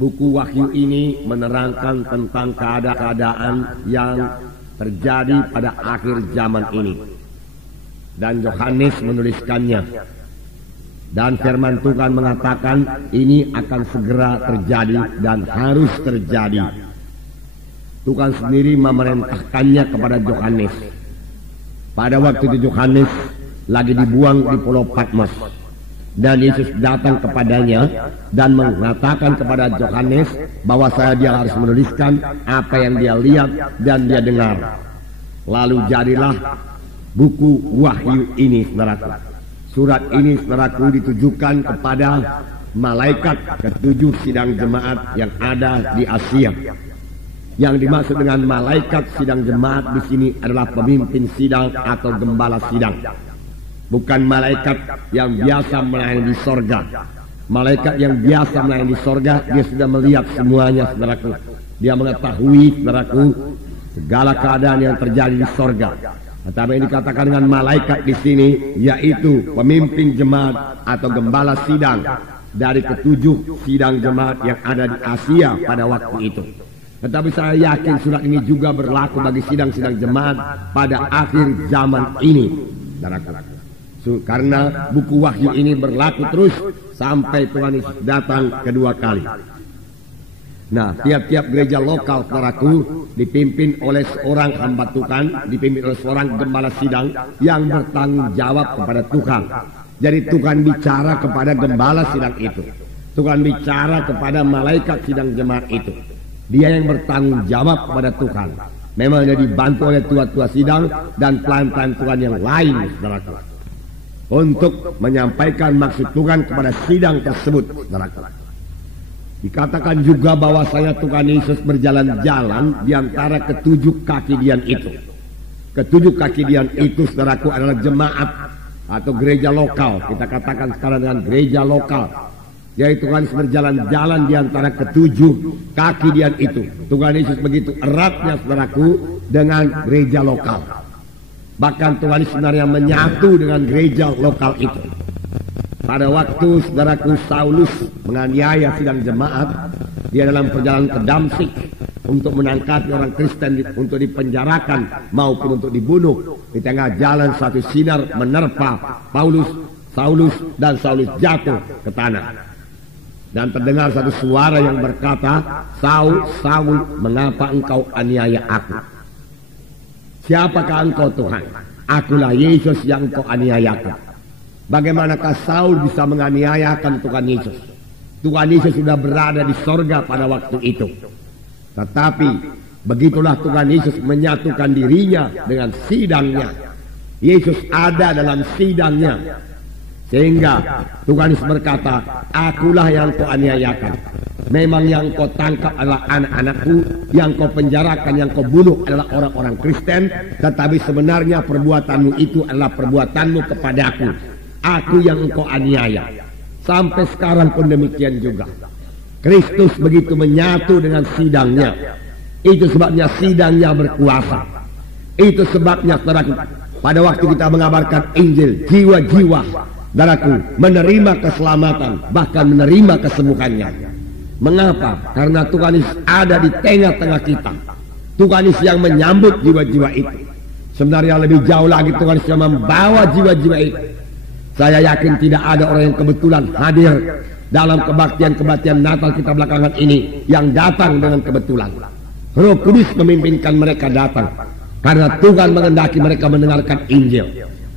Buku Wahyu ini menerangkan tentang keadaan yang terjadi pada akhir zaman ini. Dan Yohanes menuliskannya. Dan firman Tuhan mengatakan ini akan segera terjadi dan harus terjadi. Tuhan sendiri memerintahkannya kepada Yohanes. Pada waktu itu Yohanes lagi dibuang di Pulau Patmos. Dan Yesus datang kepadanya dan mengatakan kepada Yohanes bahwa dia harus menuliskan apa yang dia lihat dan dia dengar. Lalu jadilah buku Wahyu ini, saudaraku. Surat ini, saudaraku, ditujukan kepada malaikat ketujuh sidang jemaat yang ada di Asia. Yang dimaksud dengan malaikat sidang jemaat di sini adalah pemimpin sidang atau gembala sidang. Bukan malaikat yang biasa melayani di sorga. Malaikat yang biasa melayani di sorga, dia sudah melihat semuanya, saudaraku. Dia mengetahui, saudaraku, segala keadaan yang terjadi di sorga. Tetapi yang dikatakan dengan malaikat di sini, yaitu pemimpin jemaat atau gembala sidang dari ketujuh sidang jemaat yang ada di Asia pada waktu itu. Tetapi saya yakin surat ini juga berlaku bagi sidang-sidang jemaat pada akhir zaman ini, saudaraku. Karena buku Wahyu ini berlaku terus sampai Tuhan Yesus datang kedua kali. Nah, tiap-tiap gereja lokal, saudaraku, dipimpin oleh seorang hamba Tuhan, dipimpin oleh seorang gembala sidang yang bertanggung jawab kepada Tuhan. Jadi Tuhan bicara kepada gembala sidang itu. Tuhan bicara kepada malaikat sidang jemaat itu. Dia yang bertanggung jawab kepada Tuhan. Memang dia dibantu oleh tua-tua sidang dan pelayan-pelayan Tuhan yang lain, saudaraku, untuk menyampaikan maksud Tuhan kepada sidang tersebut, saudaraku. Dikatakan juga bahwasanya Tuhan Yesus berjalan-jalan di antara ketujuh kaki dian itu. Ketujuh kaki dian itu, saudaraku, adalah jemaat atau gereja lokal. Kita katakan sekarang dengan gereja lokal. Yaitu Tuhan Yesus berjalan-jalan di antara ketujuh kaki dian itu. Tuhan Yesus begitu eratnya, saudaraku, dengan gereja lokal. Bahkan Tuhan Yesus sebenarnya menyatu dengan gereja lokal itu. Pada waktu, saudaraku, Saulus menganiaya sidang jemaat, dia dalam perjalanan ke Damsyik untuk menangkap orang Kristen untuk dipenjarakan maupun untuk dibunuh. Di tengah jalan satu sinar menerpa Saulus, dan Saulus jatuh ke tanah. Dan terdengar satu suara yang berkata, "Saul, Saul, mengapa engkau aniaya aku? Siapakah engkau, Tuhan? Akulah Yesus yang engkau aniayakan." Bagaimanakah Saul bisa menganiayakan Tuhan Yesus? Tuhan Yesus sudah berada di sorga pada waktu itu. Tetapi begitulah Tuhan Yesus menyatukan dirinya dengan sidangnya. Yesus ada dalam sidangnya. Sehingga Tuhan Yesus berkata, "Akulah yang kau aniayakan. Memang yang kau tangkap adalah anak-anakku, yang kau penjarakan, yang kau bunuh adalah orang-orang Kristen. Tetapi sebenarnya perbuatanmu itu adalah perbuatanmu kepadaku. Aku yang engkau aniaya." Sampai sekarang pun demikian juga. Kristus begitu menyatu dengan sidangnya. Itu sebabnya sidangnya berkuasa. Itu sebabnya, saudaraku, pada waktu kita mengabarkan Injil, jiwa-jiwa, saudaraku, menerima keselamatan, bahkan menerima kesembuhannya. Mengapa? Karena Tuhan Yesus ada di tengah-tengah kita. Tuhan Yesus yang menyambut jiwa-jiwa itu. Sebenarnya lebih jauh lagi Tuhan Yesus yang membawa jiwa-jiwa itu. Saya yakin tidak ada orang yang kebetulan hadir dalam kebaktian-kebaktian Natal kita belakangan ini yang datang dengan kebetulan. Roh Kudus memimpinkan mereka datang karena Tuhan menghendaki mereka mendengarkan Injil.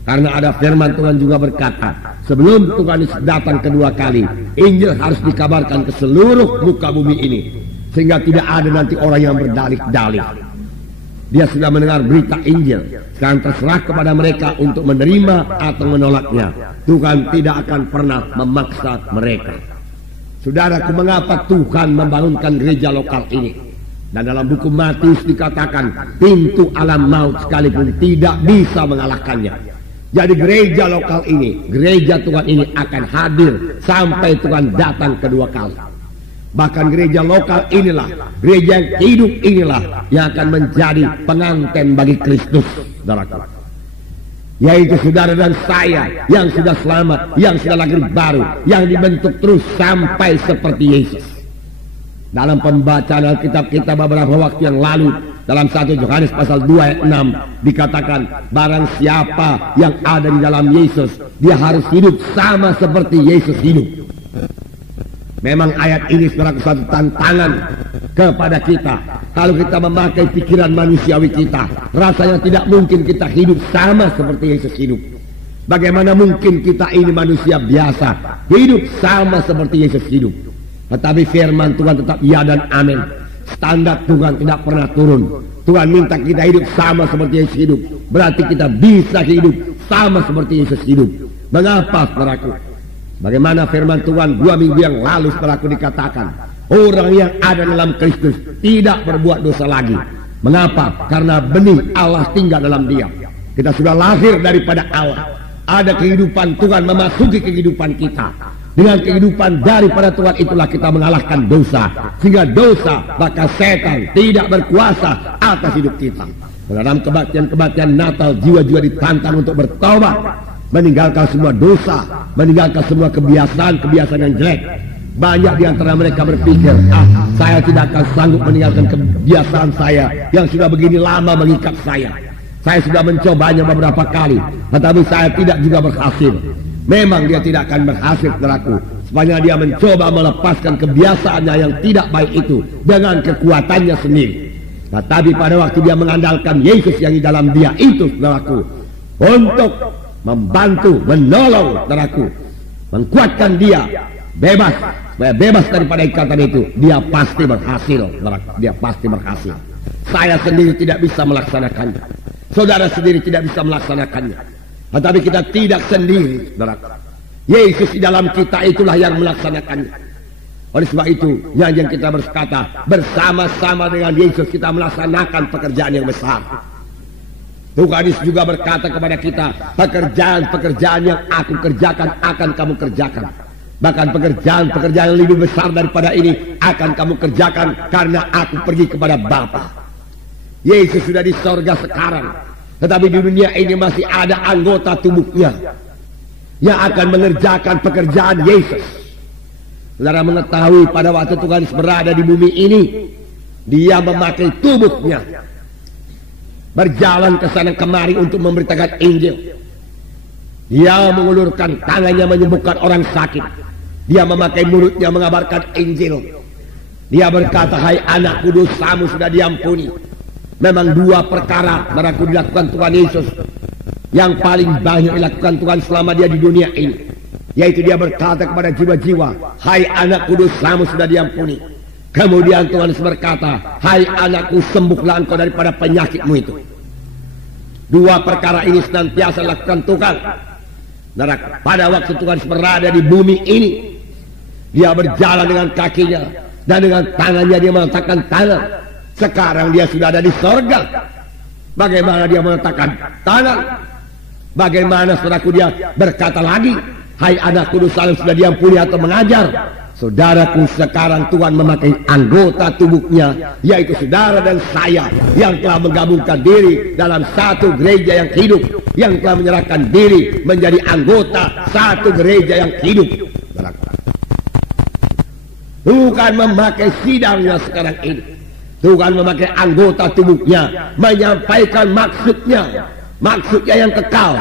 Karena ada firman Tuhan juga berkata, sebelum Tuhan Yesus datang kedua kali, Injil harus dikabarkan ke seluruh muka bumi ini, sehingga tidak ada nanti orang yang berdalih-dalih. Dia sudah mendengar berita Injil. Sekarang terserah kepada mereka untuk menerima atau menolaknya. Tuhan tidak akan pernah memaksa mereka. Saudaraku, mengapa Tuhan membangunkan gereja lokal ini? Dan dalam buku Matius dikatakan, pintu alam maut sekalipun tidak bisa mengalahkannya. Jadi gereja lokal ini, gereja Tuhan ini akan hadir sampai Tuhan datang kedua kali. Bahkan gereja lokal inilah, gereja yang hidup inilah yang akan menjadi pengantin bagi Kristus, saudaraku. Yaitu saudara dan saya yang sudah selamat, yang sudah lahir baru, yang dibentuk terus sampai seperti Yesus. Dalam pembacaan Alkitab kita beberapa waktu yang lalu, dalam 1 Yohanes pasal 2 ayat 6 dikatakan, barang siapa yang ada di dalam Yesus, dia harus hidup sama seperti Yesus hidup. Memang ayat ini sebagai satu tantangan kepada kita. Kalau kita memakai pikiran manusiawi kita, rasanya tidak mungkin kita hidup sama seperti Yesus hidup. Bagaimana mungkin kita ini manusia biasa hidup sama seperti Yesus hidup? Tetapi firman Tuhan tetap ya dan amin. Standar Tuhan tidak pernah turun. Tuhan minta kita hidup sama seperti Yesus hidup. Berarti kita bisa hidup sama seperti Yesus hidup. Mengapa, saudaraku? Bagaimana firman Tuhan 2 minggu yang lalu, saudaraku, dikatakan orang yang ada dalam Kristus tidak berbuat dosa lagi. Mengapa? Karena benih Allah tinggal dalam dia. Kita sudah lahir daripada Allah. Ada kehidupan Tuhan memasuki kehidupan kita. Dengan kehidupan daripada Tuhan itulah kita mengalahkan dosa. Sehingga dosa, maka setan tidak berkuasa atas hidup kita. Dalam kebaktian-kebaktian Natal, jiwa-jiwa ditantang untuk bertobat, meninggalkan semua dosa, meninggalkan semua kebiasaan-kebiasaan yang jelek. Banyak di antara mereka berpikir, saya tidak akan sanggup meninggalkan kebiasaan saya yang sudah begini lama mengikat saya. Saya sudah mencobanya beberapa kali, tetapi saya tidak juga berhasil. Memang dia tidak akan berhasil, saudaraku, sepanjang dia mencoba melepaskan kebiasaannya yang tidak baik itu dengan kekuatannya sendiri. Tetapi pada waktu dia mengandalkan Yesus yang di dalam dia itu, saudaraku, untuk membantu, menolong, saudaraku, mengkuatkan dia bebas, supaya bebas daripada ikatan itu, dia pasti berhasil, saudaraku. Dia pasti berhasil. Saya sendiri tidak bisa melaksanakannya, saudara sendiri tidak bisa melaksanakannya. Tetapi kita tidak sendiri, saudara. Yesus di dalam kita itulah yang melaksanakannya. Oleh sebab itu, yang kita berkata, bersama-sama dengan Yesus kita melaksanakan pekerjaan yang besar. Tuhan Yesus juga berkata kepada kita, pekerjaan-pekerjaan yang aku kerjakan akan kamu kerjakan. Bahkan pekerjaan-pekerjaan yang lebih besar daripada ini akan kamu kerjakan karena aku pergi kepada Bapa. Yesus sudah di sorga sekarang. Tetapi di dunia ini masih ada anggota tubuhnya yang akan mengerjakan pekerjaan Yesus. Saudara mengetahui pada waktu Tuhan berada di bumi ini, dia memakai tubuhnya, berjalan ke sana kemari untuk memberitakan Injil. Dia mengulurkan tangannya menyembuhkan orang sakit. Dia memakai mulutnya mengabarkan Injil. Dia berkata, hai anakku, dosamu sudah diampuni. Memang 2 perkara baru dilakukan Tuhan Yesus yang paling banyak dilakukan Tuhan selama dia di dunia ini, yaitu dia berkata kepada jiwa-jiwa, hai anakku, dosamu sudah diampuni. Kemudian Tuhan Yesus berkata, hai anakku, sembuhlah engkau daripada penyakitmu itu. 2 perkara ini senantiasa dilakukan Tuhan. Pada waktu Tuhan Yesus berada di bumi ini, dia berjalan dengan kakinya dan dengan tangannya dia meletakkan tangan. Sekarang dia sudah ada di sorga. Bagaimana dia meletakkan tangan? Bagaimana, saudaraku, dia berkata lagi, hai anakku, dosamu sudah diampuni atau mengajar? Saudaraku, sekarang Tuhan memakai anggota tubuhnya, yaitu saudara dan saya, yang telah menggabungkan diri dalam satu gereja yang hidup, yang telah menyerahkan diri menjadi anggota satu gereja yang hidup. Bukan memakai sidangnya sekarang ini, Tuhan memakai anggota tubuhnya menyampaikan maksudnya yang kekal,